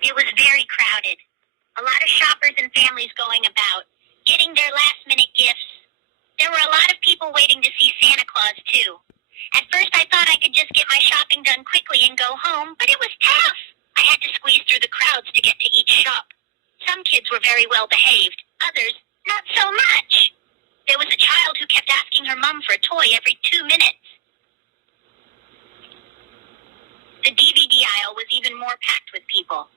It was very crowded. A lot of shoppers and families going about, getting their last-minute gifts. There were a lot of people waiting to see Santa Claus, too. At first, I thought I could just get my shopping done quickly and go home, but it was tough. I had to squeeze through the crowds to get to each shop. Some kids were very well behaved, others not so much. There was a child who kept asking her mom for a toy every 2 minutes. The DVD aisle was even more packed with people.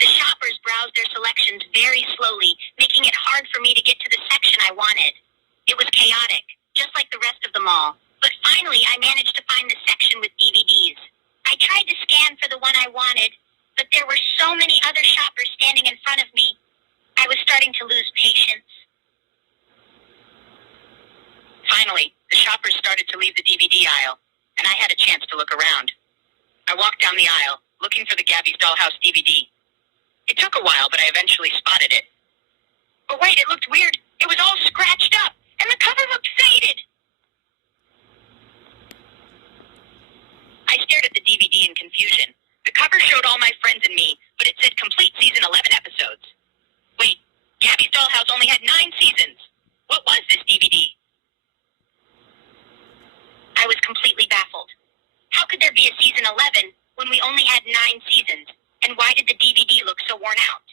The shoppers browsed their selections very slowly, making it hard for me to get to the section I wanted. It was chaotic, just like the rest of the mall. But finally, I managed to find the section with DVDs. I tried to scan for the one I wanted, but there were so many other shoppers standing in front of me. I was starting to lose patience. Finally, the shoppers started to leave the DVD aisle, and I had a chance to look around. I walked down the aisle, looking for the Gabby's Dollhouse DVD. It took a while, but I eventually spotted it. But wait, it looked weird. It was all scratched up, and the cover looked faded. I stared at the DVD in confusion. The cover showed all my friends and me, but it said complete season 11 episodes. Wait, Gabby's Dollhouse only had 9 seasons. What was this DVD? I was completely baffled. How could there be a season 11 when we only had 9 seasons? And why did the DVD look so worn out?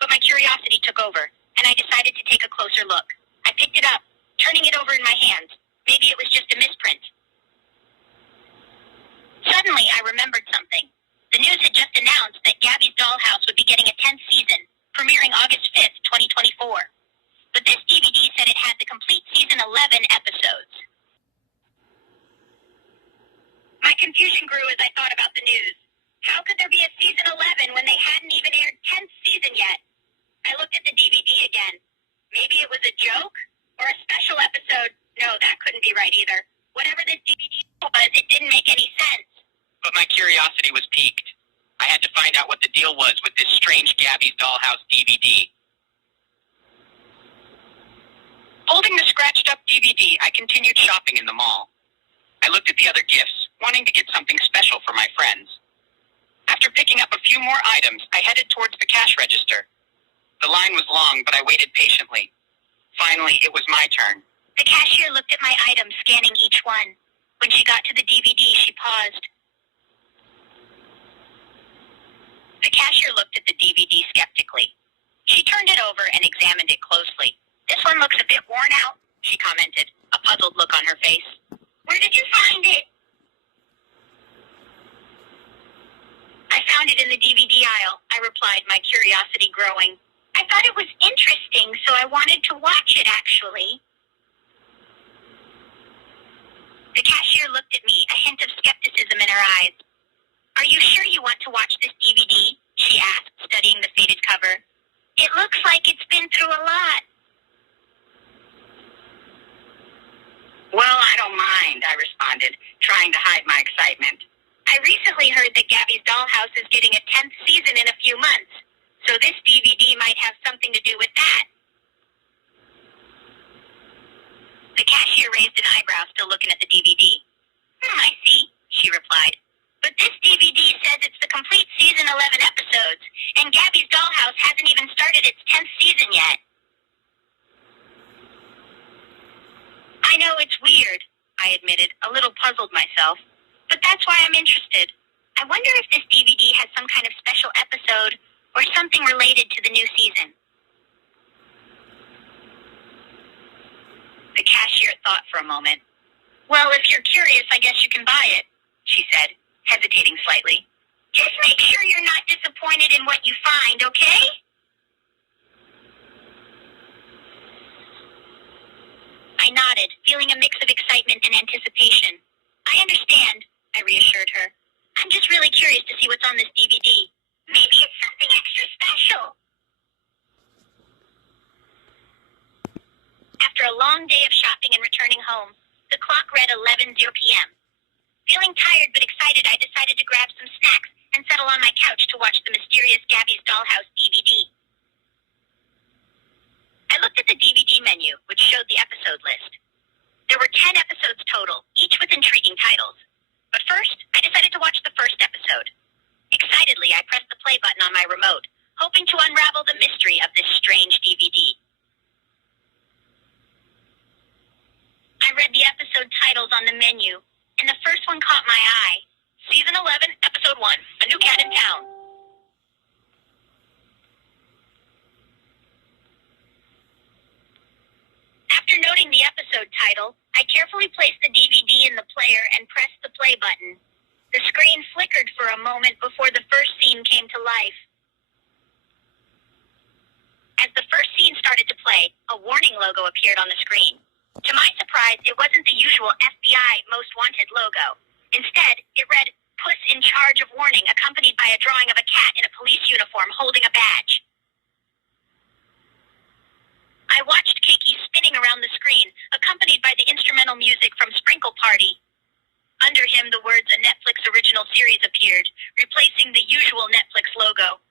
But my curiosity took over, and I decided to take a closer look. I picked it up, turning it over in my hands. Maybe it was just a misprint. Suddenly, I remembered something. The news had just announced that Gabby's Dollhouse would be getting a 10th season, premiering August 5th, 2024. But this DVD said it had the complete season 11 episodes. My confusion grew as I thought about the news. How could there be a season 11 when they hadn't even aired 10th season yet? I looked at the DVD again. Maybe it was a joke? Or a special episode? No, that couldn't be right either. Whatever this DVD was, it didn't make any sense. But my curiosity was piqued. I had to find out what the deal was with this strange Gabby's Dollhouse DVD. Holding the scratched-up DVD, I continued shopping in the mall. I looked at the other gifts, wanting to get something special for my friends. After picking up a few more items, I headed towards the cash register. The line was long, but I waited patiently. Finally, it was my turn. The cashier looked at my items, scanning each one. When she got to the DVD, she paused. The cashier looked at the DVD skeptically. She turned it over and examined it closely. This one looks a bit worn out, she commented, a puzzled look on her face. Where did you find it? I found it in the DVD aisle, I replied, my curiosity growing. I thought it was interesting, so I wanted to watch it, actually. The cashier looked at me, a hint of skepticism in her eyes. Are you sure you want to watch this DVD? She asked, studying the faded cover. It looks like it's been through a lot. Well, I don't mind, I responded, trying to hide my excitement. I recently heard that Gabby's Dollhouse is getting a 10th season in a few months, so this DVD might have something to do with that. The cashier raised an eyebrow, still looking at the DVD. I see, she replied. But this DVD says it's the complete season 11 episodes, and Gabby's Dollhouse hasn't even started its 10th season yet. I know it's weird, I admitted, a little puzzled myself. But that's why I'm interested. I wonder if this DVD has some kind of special episode or something related to the new season. The cashier thought for a moment. Well, if you're curious, I guess you can buy it, she said, hesitating slightly. Just make sure you're not disappointed in what you find, okay? I nodded, feeling a mix of excitement and anticipation. I understand, I reassured her. I'm just really curious to see what's on this DVD. Maybe it's something extra special. After a long day of shopping and returning home, the clock read 11:00 p.m. Feeling tired but excited, I decided to grab some snacks and settle on my couch to watch the mysterious Gabby's Dollhouse DVD. I looked at the DVD menu, which showed the episode list. There were 10 episodes total, each with intriguing titles. But first, I decided to watch the first episode. Excitedly, I pressed the play button on my remote, hoping to unravel the mystery of this strange DVD. I read the episode titles on the menu, and the first one caught my eye. Season 11, Episode 1, A New Cat in Town. After noting the episode title, I carefully placed the DVD in the player and pressed the play button. The screen flickered for a moment before the first scene came to life. As the first scene started to play, a warning logo appeared on the screen. To my surprise, it wasn't the usual FBI Most Wanted logo. Instead, it read, Puss in Charge of Warning, accompanied by a drawing of a cat in a police uniform holding a badge. I watched Keiki spinning around the screen, accompanied by the instrumental music from Sprinkle Party. Under him, the words A Netflix Original Series appeared, replacing the usual Netflix logo.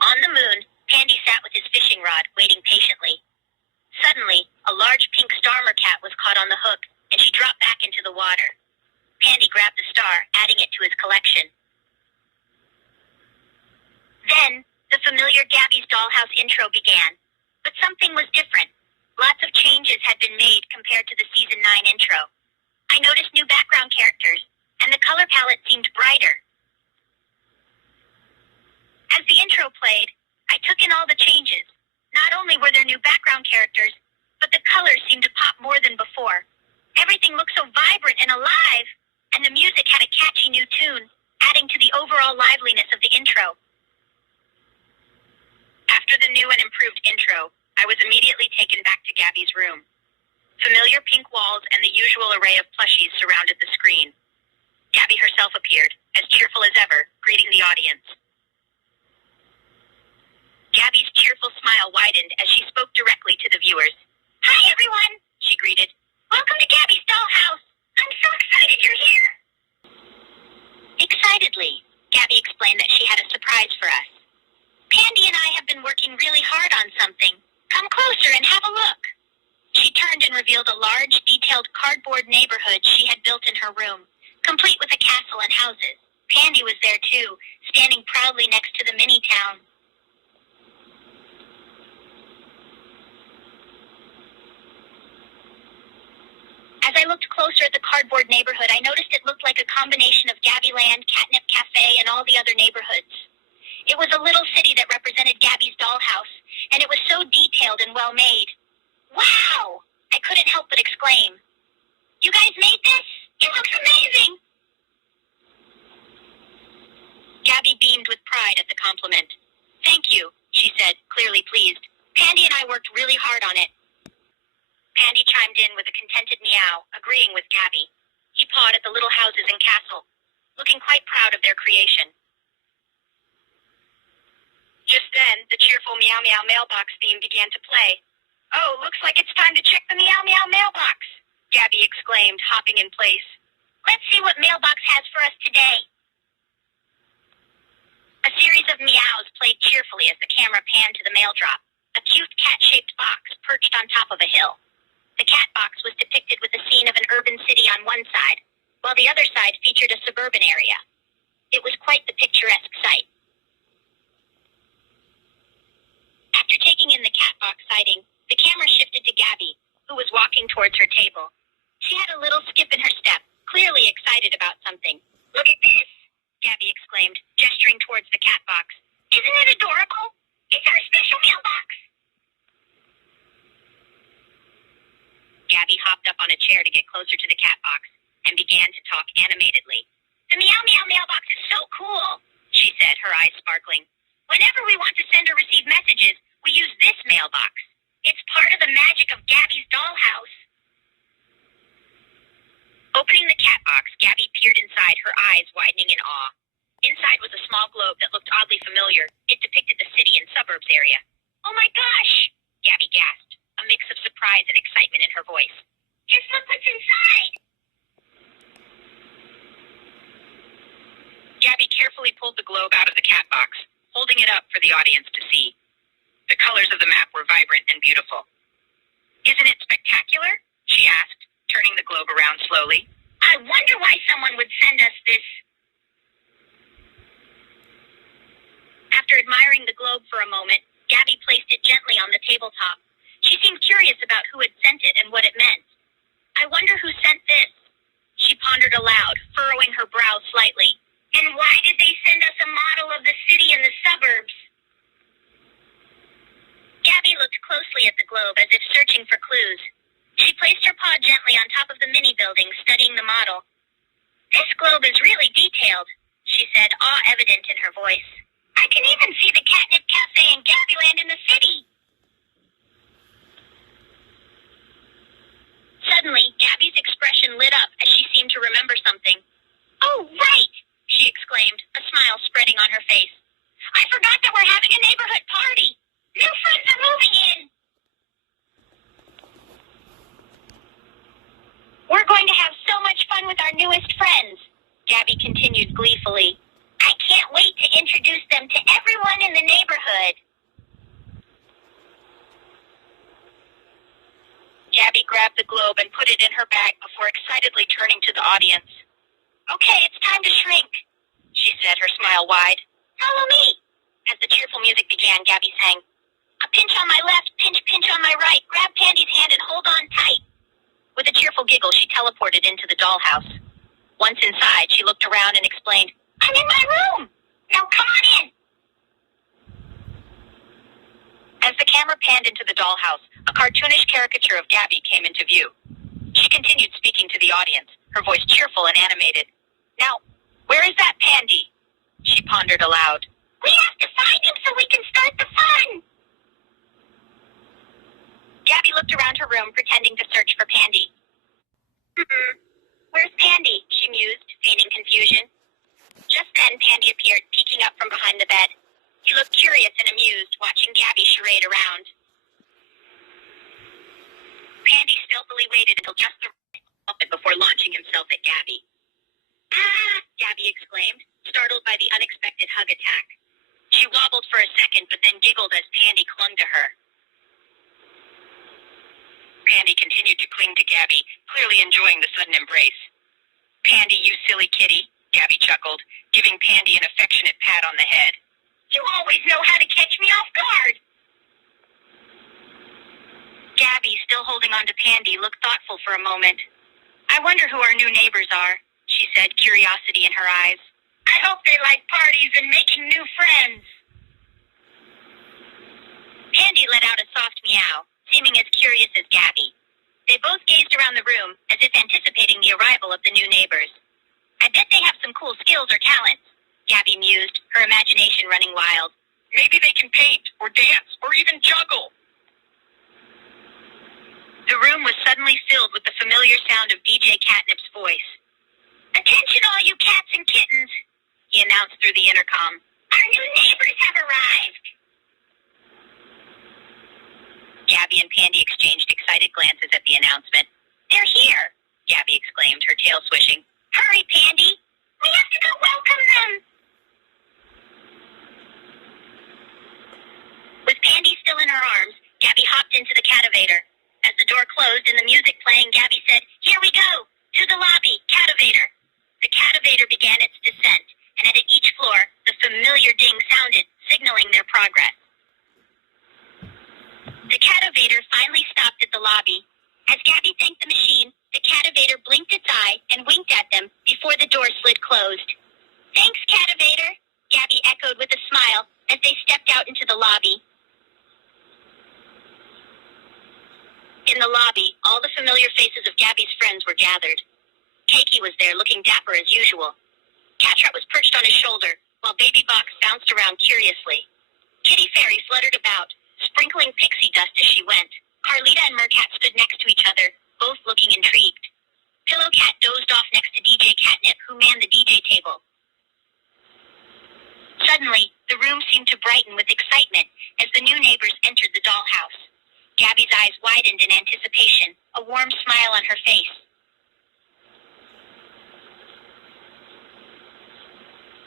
On the moon, Pandy sat with his fishing rod, waiting patiently. Suddenly, a large pink star cat was caught on the hook, and she dropped back into the water. Pandy grabbed the star, adding it to his collection. Then, the familiar Gabby's Dollhouse intro began, but something was different. Lots of changes had been made compared to the Season 9 intro. I noticed new background characters, and the color palette seemed brighter. As the intro played, I took in all the changes. Not only were there new background characters, but the colors seemed to pop more than before. Everything looked so vibrant and alive, and the music had a catchy new tune, adding to the overall liveliness of the intro. After the new and improved intro, I was immediately taken back to Gabby's room. Familiar pink walls and the usual array of plushies surrounded the screen. Gabby herself appeared, as cheerful as ever, greeting the audience. Gabby's cheerful smile widened as she spoke directly to the viewers. Hi, everyone, she greeted. Welcome to Gabby's Dollhouse. I'm so excited you're here. Excitedly, Gabby explained that she had a surprise for us. Pandy and I have been working really hard on something. Come closer and have a look. She turned and revealed a large, detailed cardboard neighborhood she had built in her room, complete with a castle and houses. Pandy was there too, standing proudly next to the mini-town. As I looked closer at the cardboard neighborhood, I noticed it looked like a combination of Gabbyland, Catnip Cafe, and all the other neighborhoods. It was a little city that represented Gabby's Dollhouse, and it was so detailed and well-made. Wow! I couldn't help but exclaim. You guys made this? It looks amazing! Gabby beamed with pride at the compliment. Thank you, she said, clearly pleased. Pandy and I worked really hard on it. Pandy chimed in with a contented meow, agreeing with Gabby. He pawed at the little houses and castle, looking quite proud of their creation. Just then, the cheerful Meow Meow mailbox theme began to play. Oh, looks like it's time to check the Meow Meow mailbox, Gabby exclaimed, hopping in place. Let's see what Mailbox has for us today. A series of meows played cheerfully as the camera panned to the mail drop, a cute cat-shaped box perched on top of a hill. The cat box was depicted with a scene of an urban city on one side, while the other side featured a suburban area. It was quite the picturesque sight. After taking in the cat box sighting, the camera shifted to Gabby, who was walking towards her table. She had a little skip in her step, clearly excited about something. Look at this, Gabby exclaimed, gesturing towards the cat box. Isn't it adorable? It's our special mailbox. Gabby hopped up on a chair to get closer to the cat box and began to talk animatedly. The Meow Meow mailbox is so cool, she said, her eyes sparkling. Whenever we want to send or receive messages, we use this mailbox. It's part of the magic of Gabby's Dollhouse. Opening the cat box, Gabby peered inside, her eyes widening in awe. Inside was a small globe that looked oddly familiar. It depicted the city and suburbs area. Oh my gosh! Gabby gasped, a mix of surprise and excitement in her voice. Just look what's inside! Gabby carefully pulled the globe out of the cat box, holding it up for the audience to see. The colors of the map were vibrant and beautiful. Isn't it spectacular? She asked, turning the globe around slowly. I wonder why someone would send us this. After admiring the globe for a moment, Gabby placed it gently on the tabletop. She seemed curious about who had sent it and what it meant. I wonder who sent this. She pondered aloud, furrowing her brow slightly. And why did they send us a model of the city and the suburbs? Gabby looked closely at the globe as if searching for clues. She placed her paw gently on top of the mini building, studying the model. This globe is really detailed, she said, awe evident in her voice. I can even see the Catnip Cafe and Gabbyland in the city. Suddenly, Gabby's expression lit up as she seemed to remember something. Oh, right, she exclaimed, a smile spreading on her face. I forgot that we're having a neighborhood party. New friends are moving in. We're going to have so much fun with our newest friends, Gabby continued gleefully. I can't wait to introduce them to everyone in the neighborhood. Gabby grabbed the globe and put it in her bag before excitedly turning to the audience. Okay, it's time to shrink, she said, her smile wide. Follow me. As the cheerful music began, Gabby sang, a pinch on my left, pinch, pinch on my right. Grab Pandy's hand and hold on tight. With a cheerful giggle, she teleported into the dollhouse. Once inside, she looked around and explained, I'm in my room. Now come on in. As the camera panned into the dollhouse, a cartoonish caricature of Gabby came into view. She continued speaking to the audience, her voice cheerful and animated. Now, where is that Pandy? She pondered aloud. We have to find him so we can start the fun. Gabby looked around her room, pretending to search for Pandy. Where's Pandy? She mused, feigning confusion. Just then, Pandy appeared, peeking up from behind the bed. He looked curious and amused, watching Gabby charade around. Pandy stealthily waited until just the right moment before launching himself at Gabby. Ah! Gabby exclaimed, startled by the unexpected hug attack. She wobbled for a second, but then giggled as Pandy clung to her. Pandy continued to cling to Gabby, clearly enjoying the sudden embrace. Pandy, you silly kitty, Gabby chuckled, giving Pandy an affectionate pat on the head. You always know how to catch me off guard. Gabby, still holding on to Pandy, looked thoughtful for a moment. I wonder who our new neighbors are, she said, curiosity in her eyes. I hope they like parties and making new friends. Pandy let out a soft meow, seeming as curious as Gabby. They both gazed around the room, as if anticipating the arrival of the new neighbors. I bet they have some cool skills or talents, Gabby mused, her imagination running wild. Maybe they can paint, or dance, or even juggle. The room was suddenly filled with the familiar sound of DJ Catnip's voice. Attention all you cats and kittens, he announced through the intercom. Our new neighbors have arrived. Gabby and Pandy exchanged excited glances at the announcement. They're here, Gabby exclaimed, her tail swishing. Hurry, Pandy. We have to go welcome them. With Pandy still in her arms, Gabby hopped into the catavator. As the door closed and the music playing, Gabby said, Here we go. To the lobby, catavator. The catavator began its descent, and at each floor, the familiar ding sounded, signaling their progress. The catavator finally stopped at the lobby. As Gabby thanked the machine, the catavator blinked its eye and winked at them before the door slid closed. Thanks, catavator, Gabby echoed with a smile as they stepped out into the lobby. In the lobby, all the familiar faces of Gabby's friends were gathered. Cakey was there, looking dapper as usual. Catrat was perched on his shoulder, while Baby Box bounced around curiously. Kitty Fairy fluttered about, sprinkling pixie dust as she went. Carlita and Mercat stood next to each other, both looking intrigued. Pillow Cat dozed off next to DJ Catnip, who manned the DJ table. Suddenly, the room seemed to brighten with excitement as the new neighbors entered the dollhouse. Gabby's eyes widened in anticipation, a warm smile on her face.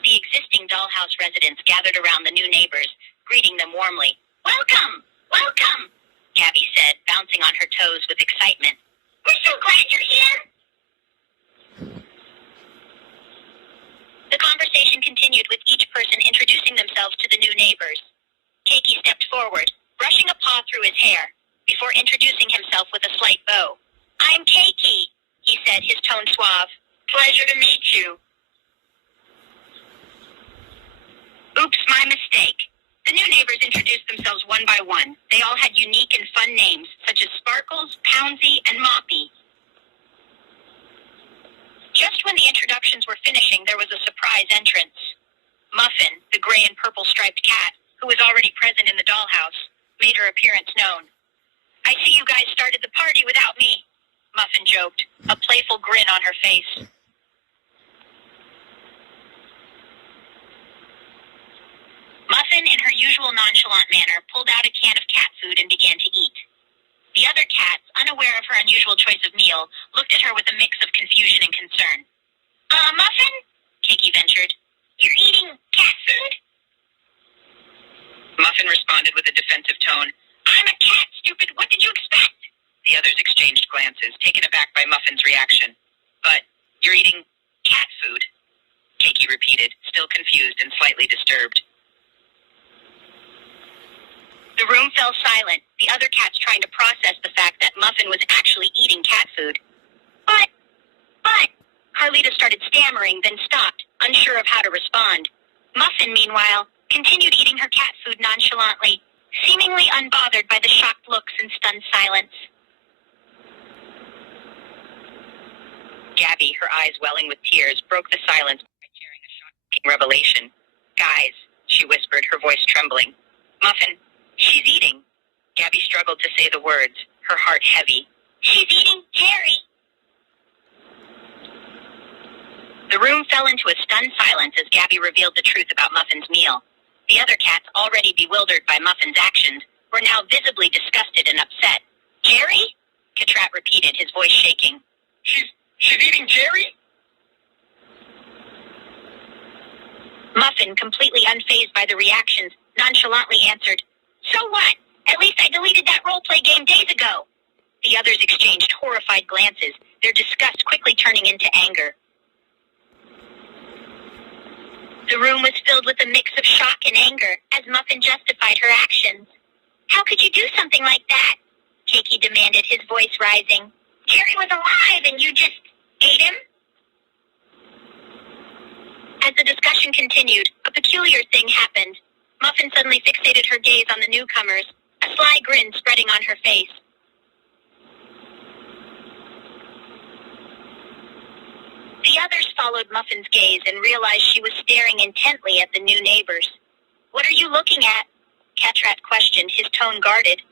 The existing dollhouse residents gathered around the new neighbors, greeting them warmly. Welcome! Welcome! Gabby said, bouncing on her toes with excitement. We're so glad you're here! The conversation continued with each person introducing themselves to the new neighbors. Keiki stepped forward, brushing a paw through his hair, before introducing himself with a slight bow. "I'm Keiki," he said, his tone suave. "Pleasure to meet you." Oops, my mistake. The new neighbors introduced themselves one by one. They all had unique and fun names, such as Sparkles, Poundsy, and Moppy. Just when the introductions were finishing, there was a surprise entrance. Muffin, the gray and purple striped cat, who was already present in the dollhouse, made her appearance known. "I see you guys started the party without me," Muffin joked, a playful grin on her face. Muffin, in her usual nonchalant manner, pulled out a can of cat food and began to eat. The other cats, unaware of her unusual choice of meal, looked at her with a mix of confusion and concern. Muffin?" Keiki ventured. "You're eating cat food?" Muffin responded with a defensive tone. "I'm a cat, stupid. What did you expect?" The others exchanged glances, taken aback by Muffin's reaction. "But you're eating cat food?" Keiki repeated, still confused and slightly disturbed. The room fell silent, the other cats trying to process the fact that Muffin was actually eating cat food. But, Carlita started stammering, then stopped, unsure of how to respond. Muffin, meanwhile, continued eating her cat food nonchalantly, seemingly unbothered by the shocked looks and stunned silence. Gabby, her eyes welling with tears, broke the silence by sharing a shocking revelation. "Guys," she whispered, her voice trembling. "Muffin, she's eating." Gabby struggled to say the words, her heart heavy. "She's eating Jerry." The room fell into a stunned silence as Gabby revealed the truth about Muffin's meal. The other cats, already bewildered by Muffin's actions, were now visibly disgusted and upset. "Jerry?" Katrat repeated, his voice shaking. She's eating Jerry?" Muffin, completely unfazed by the reactions, nonchalantly answered, "So what? At least I deleted that role-play game days ago." The others exchanged horrified glances, their disgust quickly turning into anger. The room was filled with a mix of shock and anger as Muffin justified her actions. "How could you do something like that?" Keiki demanded, his voice rising. "Jerry was alive and you just ate him?" As the discussion continued, a peculiar thing happened. Muffin suddenly fixated her gaze on the newcomers, a sly grin spreading on her face. The others followed Muffin's gaze and realized she was staring intently at the new neighbors. "What are you looking at?" Katrat questioned, his tone guarded.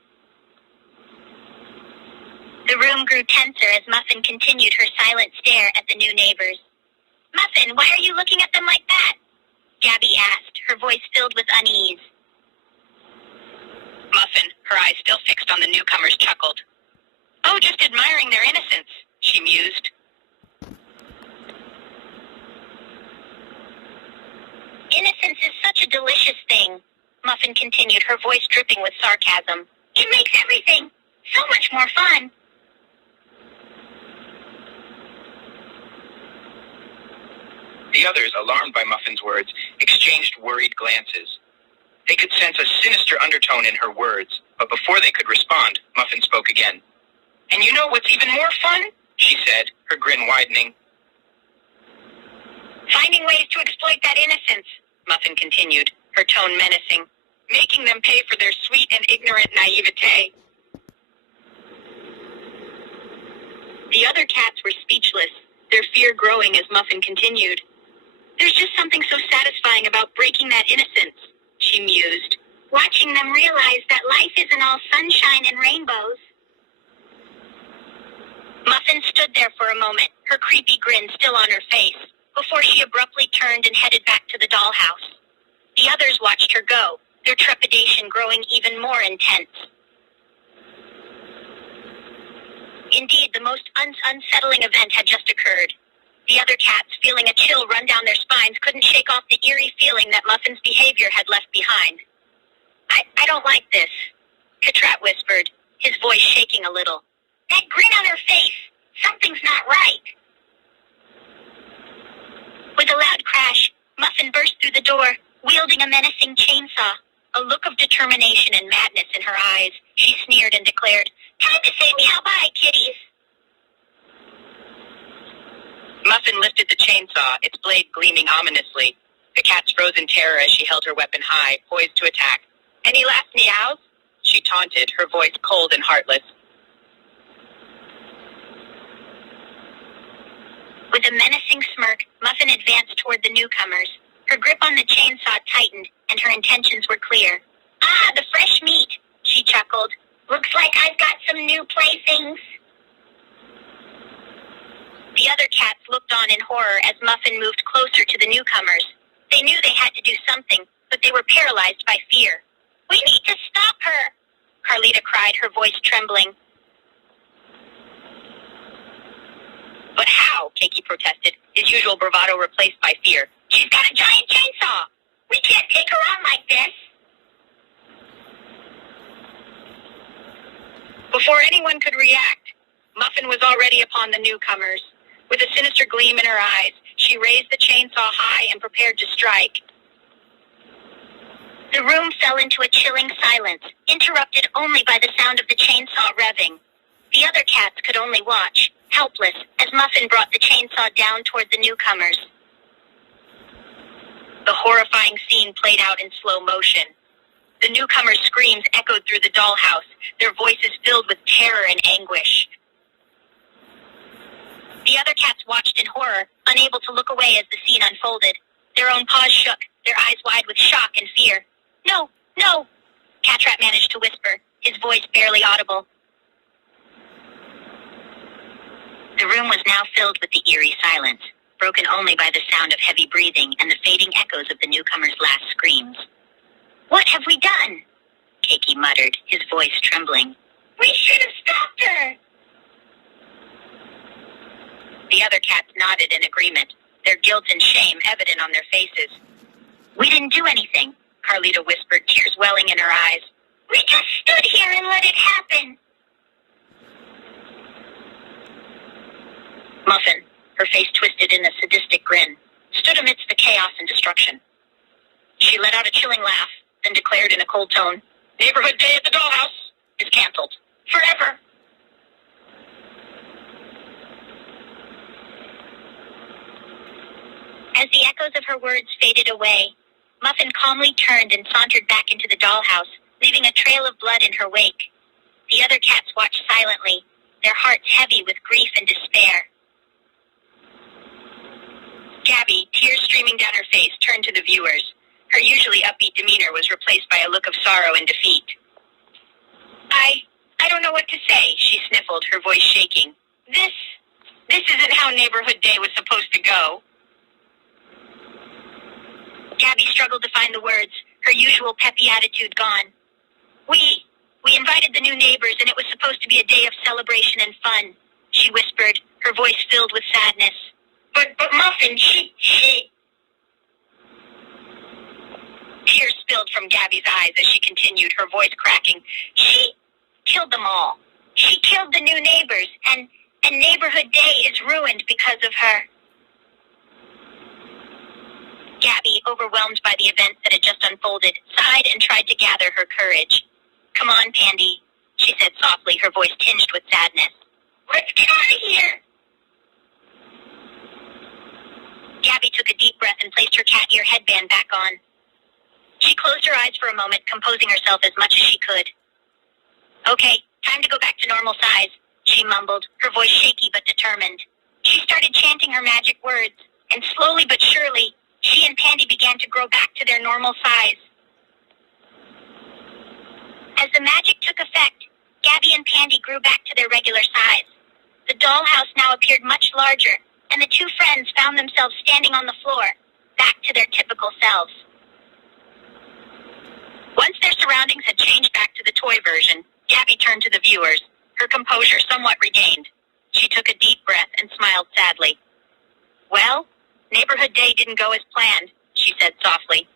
The room grew tenser as Muffin continued her silent stare at the new neighbors. "Muffin, why are you looking at them like that?" Gabby asked, her voice filled with unease. Muffin, her eyes still fixed on the newcomers, chuckled. "Oh, just admiring their innocence," she mused. "Innocence is such a delicious thing," Muffin continued, her voice dripping with sarcasm. "It makes everything so much more fun." The others, alarmed by Muffin's words, exchanged worried glances. They could sense a sinister undertone in her words, but before they could respond, Muffin spoke again. "And you know what's even more fun?" she said, her grin widening. "Finding ways to exploit that innocence," Muffin continued, her tone menacing, "making them pay for their sweet and ignorant naivete." The other cats were speechless, their fear growing as Muffin continued. "There's just something so satisfying about breaking that innocence," she mused, "watching them realize that life isn't all sunshine and rainbows." Muffin stood there for a moment, her creepy grin still on her face, before she abruptly turned and headed back to the dollhouse. The others watched her go, their trepidation growing even more intense. Indeed, the most unsettling event had just occurred. The other cats, feeling a chill run down their spines, couldn't shake off the eerie feeling that Muffin's behavior had left behind. I don't like this," Katrat whispered, his voice shaking a little. "That grin on her face! Something's not right!" With a loud crash, the door, wielding a menacing chainsaw. A look of determination and madness in her eyes, she sneered and declared, "Time to say meow bye, kitties." Muffin lifted the chainsaw, its blade gleaming ominously. The cats froze in terror as she held her weapon high, poised to attack. "Any last meows?" she taunted, her voice cold and heartless. With a menacing smirk, Muffin advanced toward the newcomers. Her grip on the chainsaw tightened, and her intentions were clear. "Ah, the fresh meat," she chuckled. "Looks like I've got some new playthings." The other cats looked on in horror as Muffin moved closer to the newcomers. They knew they had to do something, but they were paralyzed by fear. "We need to stop her," Carlita cried, her voice trembling. "But how?" Keiki protested, his usual bravado replaced by fear. "She's got a giant chainsaw. We can't take her on like this." Before anyone could react, Muffin was already upon the newcomers. With a sinister gleam in her eyes, she raised the chainsaw high and prepared to strike. The room fell into a chilling silence, interrupted only by the sound of the chainsaw revving. The other cats could only watch, helpless, as Muffin brought the chainsaw down toward the newcomers. The horrifying scene played out in slow motion. The newcomers' screams echoed through the dollhouse, their voices filled with terror and anguish. The other cats watched in horror, unable to look away as the scene unfolded. Their own paws shook, their eyes wide with shock and fear. "No, no," Catrat managed to whisper, his voice barely audible. The room was now filled with the eerie silence, broken only by the sound of heavy breathing and the fading echoes of the newcomer's last screams. "What have we done?" Keiki muttered, his voice trembling. "We should have stopped her." The other cats nodded in agreement, their guilt and shame evident on their faces. "We didn't do anything," Carlita whispered, tears welling in her eyes. "We just stood here and let it happen." Muffin, her face twisted in a sadistic grin, stood amidst the chaos and destruction. She let out a chilling laugh, then declared in a cold tone, "Neighborhood Day at the Dollhouse is canceled. Forever." As the echoes of her words faded away, Muffin calmly turned and sauntered back into the dollhouse, leaving a trail of blood in her wake. The other cats watched silently, their hearts heavy with grief and despair. Gabby, tears streaming down her face, turned to the viewers. Her usually upbeat demeanor was replaced by a look of sorrow and defeat. I don't know what to say," she sniffled, her voice shaking. This isn't how Neighborhood Day was supposed to go." Gabby struggled to find the words, her usual peppy attitude gone. We invited the new neighbors, and it was supposed to be a day of celebration and fun," she whispered, her voice filled with sadness. But Muffin, she... Tears spilled from Gabby's eyes as she continued, her voice cracking. She killed them all. She killed the new neighbors, and Neighborhood Day is ruined because of her." Gabby, overwhelmed by the events that had just unfolded, sighed and tried to gather her courage. "Come on, Pandy," she said softly, her voice tinged with sadness. "Let's get out of here." Gabby took a deep breath and placed her cat ear headband back on. She closed her eyes for a moment, composing herself as much as she could. "Okay, time to go back to normal size," she mumbled, her voice shaky but determined. She started chanting her magic words, and slowly but surely, she and Pandy began to grow back to their normal size. As the magic took effect, Gabby and Pandy grew back to their regular size. The dollhouse now appeared much larger, and the two friends found themselves standing on the floor, back to their typical selves. Once their surroundings had changed back to the toy version, Gabby turned to the viewers, her composure somewhat regained. She took a deep breath and smiled sadly. "Well, Neighborhood Day didn't go as planned," she said softly.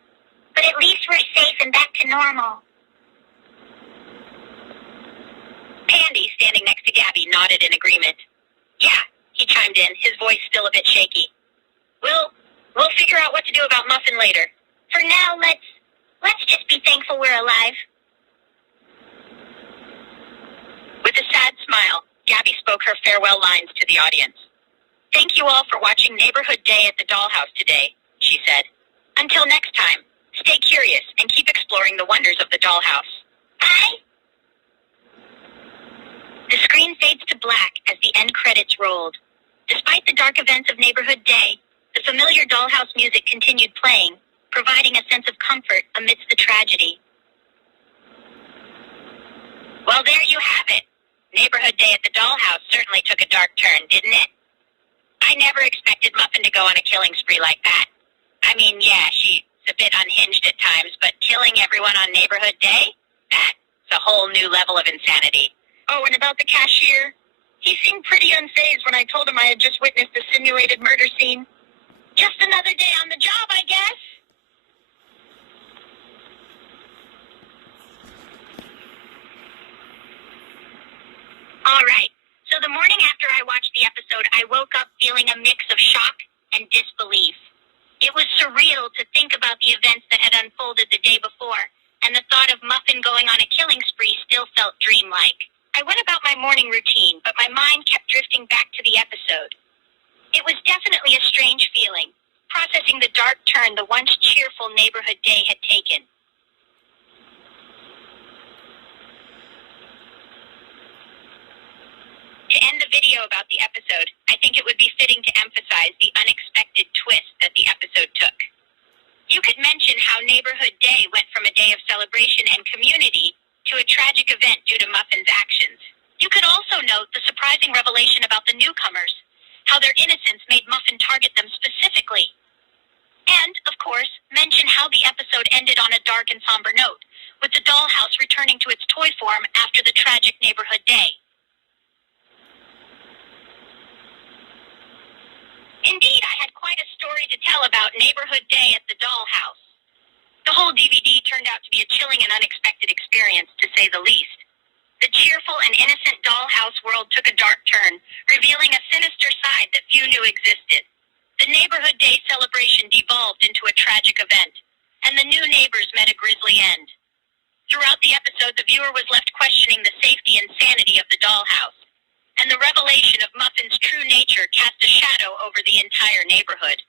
"But at least we're safe and back to normal." Pandy, standing next to Gabby, nodded in agreement. "Yeah," he chimed in, his voice still a bit shaky. We'll figure out what to do about Muffin later. For now, let's just be thankful we're alive. With a sad smile, Gabby spoke her farewell lines to the audience. Thank you all for watching Neighborhood Day at the Dollhouse today, she said. Until next time, stay curious and keep exploring the wonders of the Dollhouse. Bye. The screen fades to black as the end credits rolled. Despite the dark events of Neighborhood Day, the familiar Dollhouse music continued playing, providing a sense of comfort amidst the tragedy. Well, there you have it. Neighborhood Day at the Dollhouse certainly took a dark turn, didn't it? I never expected Muffin to go on a killing spree like that. I mean, yeah, she's a bit unhinged at times, but killing everyone on Neighborhood Day? That's a whole new level of insanity. Oh, and about the cashier? He seemed pretty unfazed when I told him I had just witnessed a simulated murder scene. Just another day on the job, I guess. All right. So the morning after I watched the episode, I woke up feeling a mix of shock and disbelief. It was surreal to think about the events that had unfolded the day before, and the thought of Muffin going on a killing spree still felt dreamlike. I went about my morning routine, but my mind kept drifting back to the episode. It was definitely a strange feeling, processing the dark turn the once cheerful Neighborhood Day had taken. To end the video about the episode, I think it would be fitting to emphasize the unexpected twist that the episode took. You could mention how Neighborhood Day went from a day of celebration and community to a tragic event due to Muffin's actions. You could also note the surprising revelation about the newcomers, how their innocence made Muffin target them specifically. And, of course, mention how the episode ended on a dark and somber note, with the dollhouse returning to its toy form after the tragic Neighborhood Day. Indeed, I had quite a story to tell about Neighborhood Day at the Dollhouse. The whole DVD turned out to be a chilling and unexpected experience, to say the least. The cheerful and innocent dollhouse world took a dark turn, revealing a sinister side that few knew existed. The Neighborhood Day celebration devolved into a tragic event, and the new neighbors met a grisly end. Throughout the episode, the viewer was left questioning the safety and sanity of the dollhouse, and the revelation of Muffin's true nature cast a shadow over the entire neighborhood.